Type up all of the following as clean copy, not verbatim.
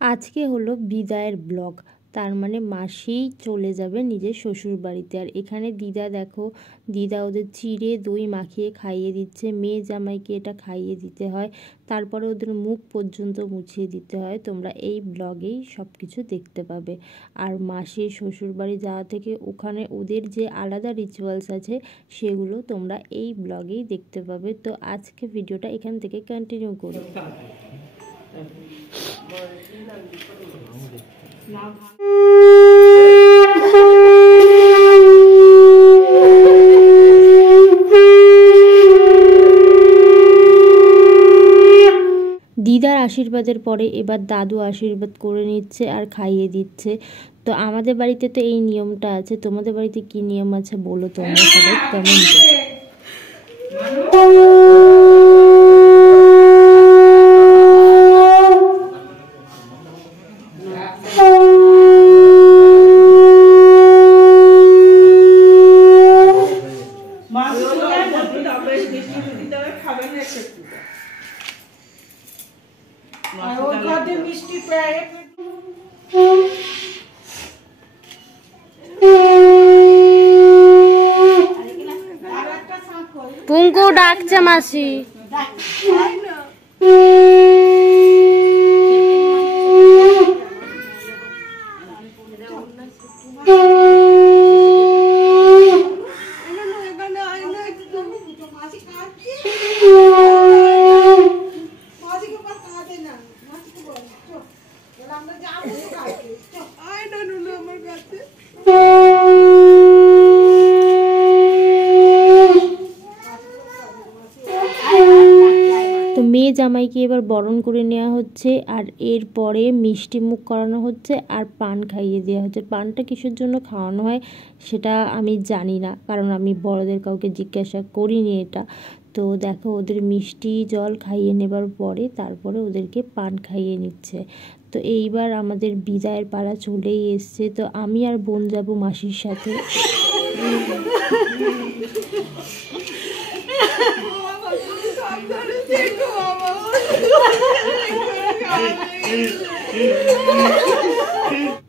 আজকে হলো বিদায়ের ব্লগ। তার মানে মাসিই চলে যাবে নিজের শ্বশুর বাড়িতে। আর এখানে দিদা দেখো, দিদা ওদের চিড়ে দই মাখিয়ে খাইয়ে দিচ্ছে। মেয়ে জামাইকে এটা খাইয়ে দিতে হয়, তারপরে ওদের মুখ পর্যন্ত মুছিয়ে দিতে হয়। তোমরা এই ব্লগেই সব কিছু দেখতে পাবে। আর মাসির শ্বশুর বাড়ি যাওয়া থেকে ওখানে ওদের যে আলাদা রিচুয়ালস আছে সেগুলো তোমরা এই ব্লগেই দেখতে পাবে। তো আজকে ভিডিওটা এখান থেকে কন্টিনিউ করব। দিদার আশীর্বাদের পরে এবার দাদু আশীর্বাদ করে নিচ্ছে আর খাইয়ে দিচ্ছে। তো আমাদের বাড়িতে তো এই নিয়মটা আছে, তোমাদের বাড়িতে কি নিয়ম আছে বলো তোমরা সবাই কমেন্টে। পুঙ্কু ডাকছে মাসি। তো মেয়ে জামাইকে এবার বরণ করে নেওয়া হচ্ছে, আর এরপরে মিষ্টি মুখ করানো হচ্ছে আর পান খাইয়ে দেওয়া হচ্ছে। পানটা কিসের জন্য খাওয়ানো হয় সেটা আমি জানি না, কারণ আমি বড়দের কাউকে জিজ্ঞাসা করিনি এটা। তো দেখো ওদের মিষ্টি জল খাইয়ে নেবার পরে তারপরে ওদেরকে পান খাইয়ে নিচ্ছে। তো এইবার আমাদের বিদায়ের পালা চলেই এসছে। তো আমি আর বোন যাব মাসির সাথে।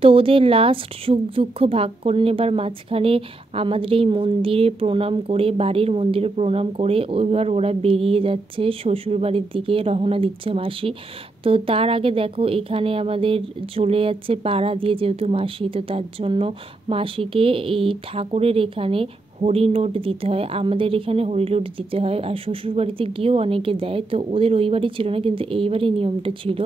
তো ওদের লাস্ট সুখ দুঃখ ভাগ করে নেবার মাঝখানে আমাদের এই মন্দিরে প্রণাম করে, বাড়ির মন্দিরে প্রণাম করে এবার ওরা বেরিয়ে যাচ্ছে শ্বশুর বাড়ির দিকে, রওনা দিচ্ছে মাসি। তো তার আগে দেখো এখানে আমাদের চলে যাচ্ছে পাড়া দিয়ে, যেহেতু মাসি, তো তার জন্য মাসিকে এই ঠাকুরের এখানে হরিনোট দিতে হয়। আমাদের এখানে হরিনোট দিতে হয়, আর শ্বশুর বাড়িতে গিয়েও অনেকে দেয়। তো ওদের ওই বাড়ি ছিল না, কিন্তু এই বাড়ির নিয়মটা ছিল।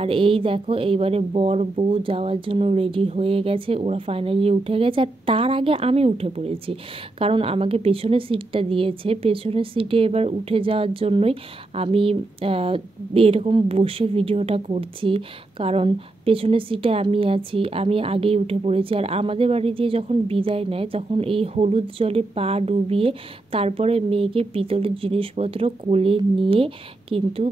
আর এই দেখো এইবারে বর বউ যাওয়ার জন্য রেডি হয়ে গেছে, ওরা ফাইনালি উঠে গেছে। আর তার আগে আমি উঠে পড়েছি, কারণ আমাকে পেছনের সিটটা দিয়েছে। পেছনের সিটে এবার উঠে যাওয়ার জন্যই আমি এরকম বসে ভিডিওটা করছি, কারণ পেছনের সিটে আমি আছি, আমি আগেই উঠে পড়েছি। আর আমাদের বাড়ি দিয়ে যখন বিদায় নেয় তখন এই হলুদ জলে পা ডুবিয়ে তারপরে মেয়েকে পিতলের জিনিসপত্র কোলে নিয়ে কিন্তু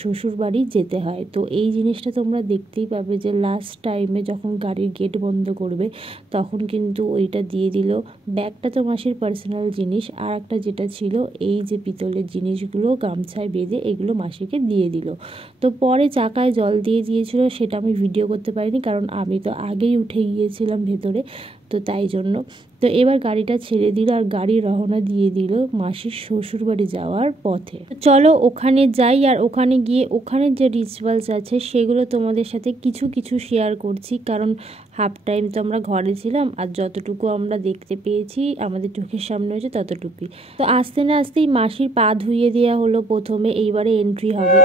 শ্বশুর বাড়ি যেতে হয়। তো এই জিনিসটা তোমরা দেখতেই পাবে যে লাস্ট টাইমে যখন গাড়ির গেট বন্ধ করবে তখন কিন্তু ওইটা দিয়ে দিল। ব্যাগটা তো মাসির পার্সোনাল জিনিস, আর একটা যেটা ছিল এই যে পিতলের জিনিসগুলো গামছায় বেঁধে এগুলো মাসিকে দিয়ে দিল। তো পরে চাকায় জল দিয়ে দিয়েছিল, সেটা আমি ভিডিও করতে পারিনি, কারণ আমি তো আগেই উঠে গিয়েছিলাম ভেতরে, তো তাই জন্য। তো এবার গাড়িটা ছেড়ে দিল আর গাড়ি রওনা দিয়ে দিল মাসির শ্বশুর বাড়ি যাওয়ার পথে। চলো ওখানে যাই, আর ওখানে গিয়ে ওখানের যে রিচুয়ালস আছে সেগুলো তোমাদের সাথে কিছু কিছু শেয়ার করছি, কারণ হাফ টাইম তো আমরা ঘরে ছিলাম, আর যতটুকু আমরা দেখতে পেয়েছি আমাদের চোখের সামনে হয়েছে ততটুকুই। তো আস্তে না আস্তেই মাসির পা ধুইয়ে দেওয়া হলো প্রথমে, এইবারে এন্ট্রি হবে।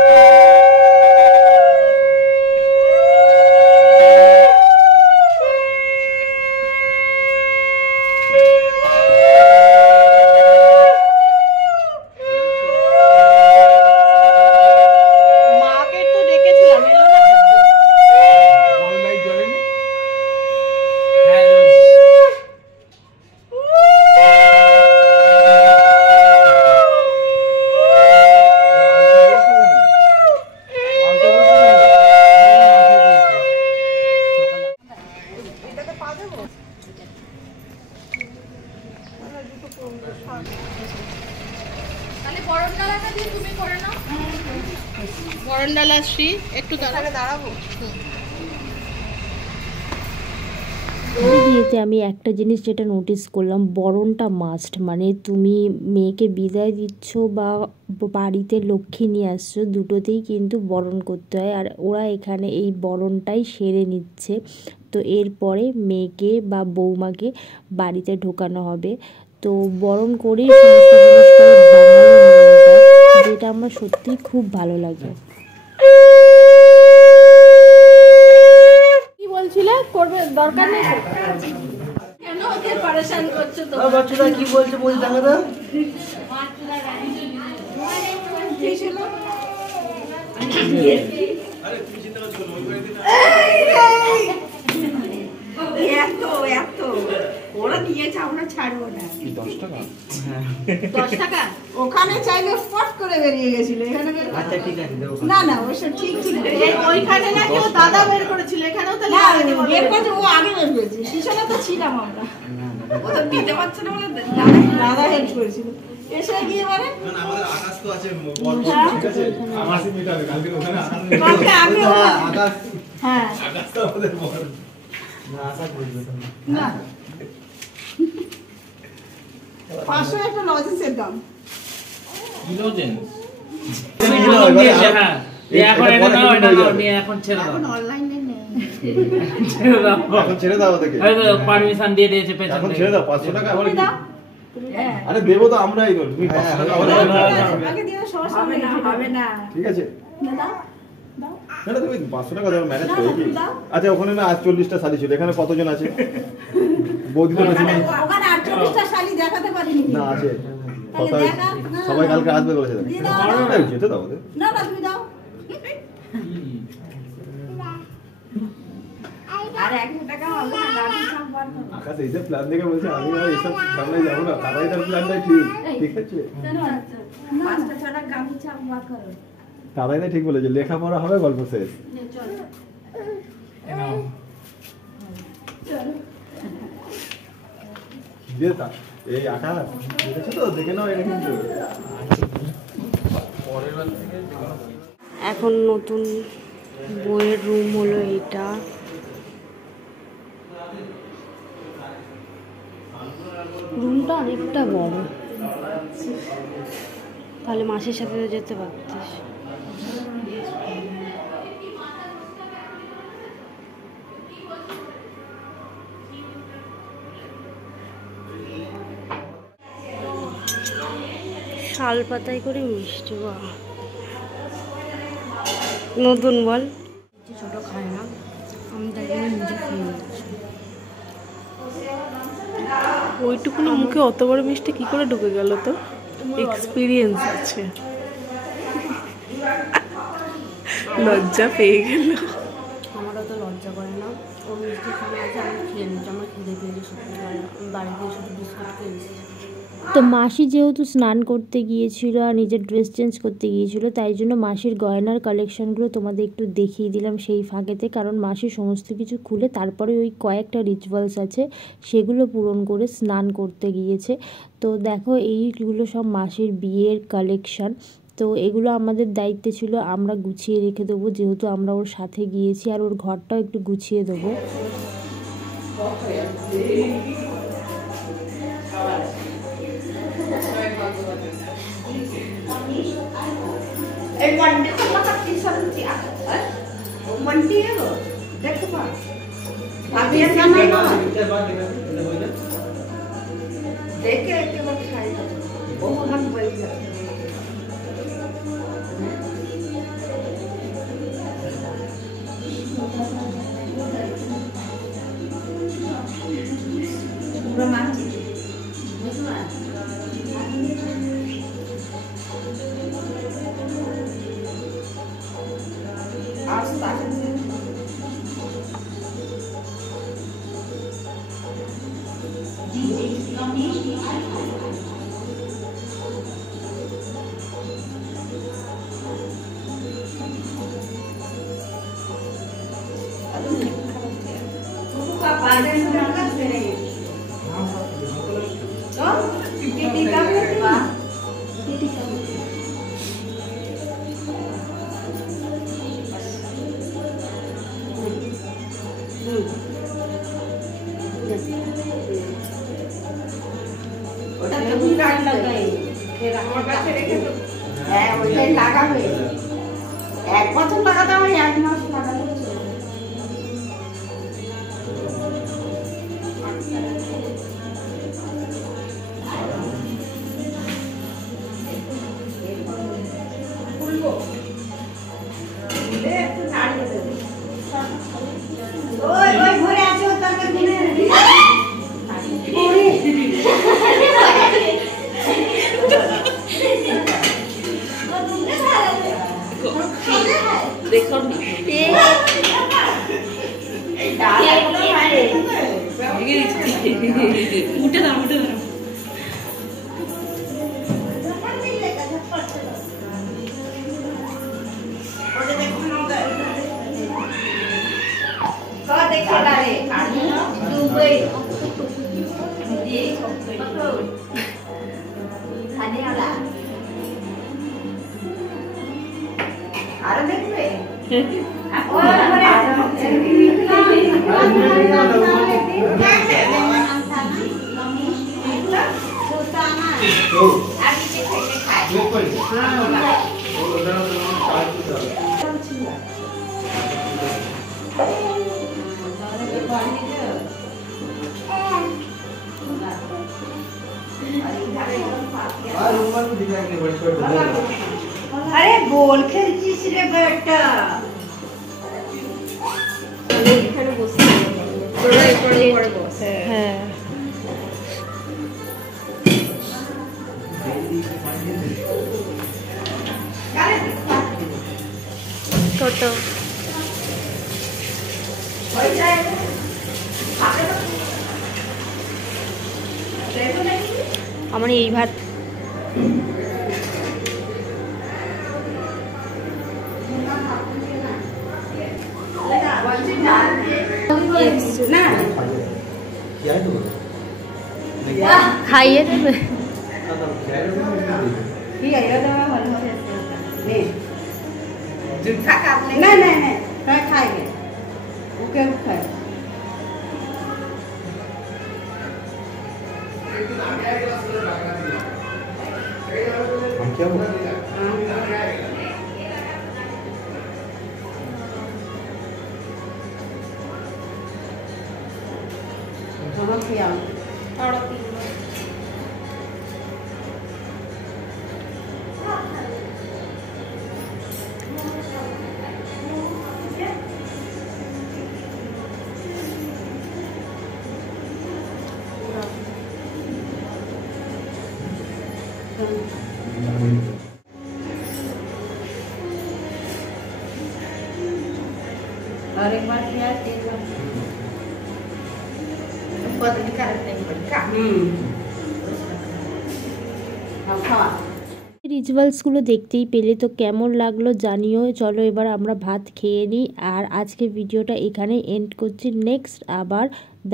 তাহলে বরণডালাটা দিয়ে তুমি করে নাও। বরণডালা শ্রী একটু দাঁড়াবো। বিয়েতে আমি একটা জিনিস যেটা নোটিস করলাম, বরণটা মাস্ট। মানে তুমি মেয়েকে বিদায় দিচ্ছ বা বাড়িতে লক্ষ্মী নিয়ে আসছো, দুটোতেই কিন্তু বরণ করতে হয়। আর ওরা এখানে এই বরণটাই সেরে নিচ্ছে। তো এরপরে মেয়েকে বা বৌমাকে বাড়িতে ঢোকানো হবে। তো বরণ করেই সমস্ত জিনিস করে বাঙালি নিয়মটা, যেটা আমার সত্যিই খুব ভালো লাগে। কি বলছিলে করবে দরকার নেই কেন ওকে পরেশান করছো তো? বাচ্চারা কি বলছে বলতে দেখো তো। এত ওরা নিয়েছে, আমরা ছাড়বো না। 10 টাকা ওখানে চাইলে স্পট করে বেরিয়ে গেছিল, এখানে আচ্ছা ঠিক আছে দেবো। না না ওসব ঠিক ঠিক ওইখানে নাকি ও দাদা বের করেছিল, এখানেও তো বের করেছে, ও আগে বের করেছে, পিছনে তো ছিলাম আমরা। ও তো দিতে পারছে না বলে দাদা হেল্প করেছিল। এসে গিয়ে মানে আমাদের আকাশ তো আছে, ঠিক আছে আমার সিমিটা কালকে ওখানে আকাশ, হ্যাঁ আকাশ তো আমাদের বড় না আশা করবে না 500 একটা লজেন্সের দাম। এখন অনলাইনে নেই, ছেড়ে দাও ওদেরকে, পারমিশন দিয়ে দিয়েছে পেছন এখন থেকে। ছেড়ে দাও 500 টাকা আবার কি? হ্যাঁ আরে দেবো তো আমরাই, তুমি 500 টাকা আগে দিও, সমস্যা হবে না। ঠিক আছে দাও দাও না তুমি 500 টাকা দাও, ম্যানেজ করে কি? আচ্ছা ওখানে না আজ 40টা শাড়ি ছিল, এখানে কতজন আছে? বৌদি তো বেশি নেই। ওখানে 48টা শাড়ি দেখাতে পারিনি না আছে কথা, সবাই কালকে আসবে বলেছে। যেতে দাও ওদের। না না তুমি দাও। আর 1 টাকা হবে না, গাড়ি সব বার করো। আকাশ এই যে প্ল্যান দেখে বলছে আমি আর এইসব সামনে যাবো না, তারাই তার প্ল্যানটাই ঠিক, ঠিক আছে? 5টা 6টা গাড়ি সব বার করো। তারাই না ঠিক বলেছে, লেখাপড়া হবে, গল্প শেষ। এই আকাশ দেখেছো তো, দেখে নাও এটা কিন্তু। এখন নতুন বইয়ের রুম হলো এটা। রুমটা অনেকটা বড়, তাহলে মাসির সাথে তো যেতে পারতিস। শাল পাতায় করে মিষ্টি, বা নতুন বল। ছোট খায় না, আমি তাই জন্য নিজে খেয়ে নিচ্ছি। ওইটুকুনো মুখে অত বড় মিষ্টি কি করে ঢুকে গেল? তো এক্সপিরিয়েন্স আছে, লজ্জা পেয়ে গেল। আমারও তো লজ্জা করে না, ও মিষ্টি খানা আছে, আমি খেয়ে নিচ্ছি। আমার খিদে পেয়েছে সত্যি, আমি বাড়ি গিয়ে শুধু বিস্কুট খেয়ে নিচ্ছি। তো মাসি যেহেতু স্নান করতে গিয়েছিল আর নিজের ড্রেস চেঞ্জ করতে গিয়েছিল, তাই জন্য মাসির গয়নার কালেকশনগুলো তোমাদের একটু দেখিয়ে দিলাম সেই ফাঁকেতে। কারণ মাসি সমস্ত কিছু খুলে তারপরে ওই কয়েকটা রিচুয়ালস আছে সেগুলো পূরণ করে স্নান করতে গিয়েছে। তো দেখো এইগুলো সব মাসির বিয়ের কালেকশন। তো এগুলো আমাদের দায়িত্বে ছিল, আমরা গুছিয়ে রেখে দেবো, যেহেতু আমরা ওর সাথে গিয়েছি। আর ওর ঘরটাও একটু গুছিয়ে দেবো। ওটা তো বিরাট লাগাই আমার কাছে রেখে তো হ্যাঁ ওইটাই লাগাবে 1 বছর লাগাতে হয় 1 মাস লাগালে ঘুরে আছে তাকে দেখো উঠে দাও উঠে দাও আরো দেখবে अरे बोल खेलছিস রে বেটা এখানে বসে পড়ে বস হ্যাঁ টোটো হয়ে যায় আমার এই ভাত না খাইয়ে দেবে ঠিক আছে এটা ভালো হবে নে খা আপনি না না না मैं खाएंगे ओके खाए हम क्या बोल हम किया और एक बार किया एक बार पता नहीं करते हैं का हाँ खावा রিচুয়ালসগুলো দেখতেই পেলে তো কেমন লাগলো জানিও। চলো এবার আমরা ভাত খেয়ে নিই আর আজকে ভিডিওটা এখানে এন্ড করছি। নেক্সট আবার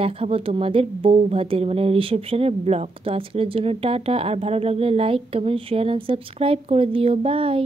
দেখাবো তোমাদের বউ ভাতের মানে রিসেপশনের ব্লগ। তো আজকের জন্য টাটা, আর ভালো লাগলে like comment share and subscribe করে দিও। বাই।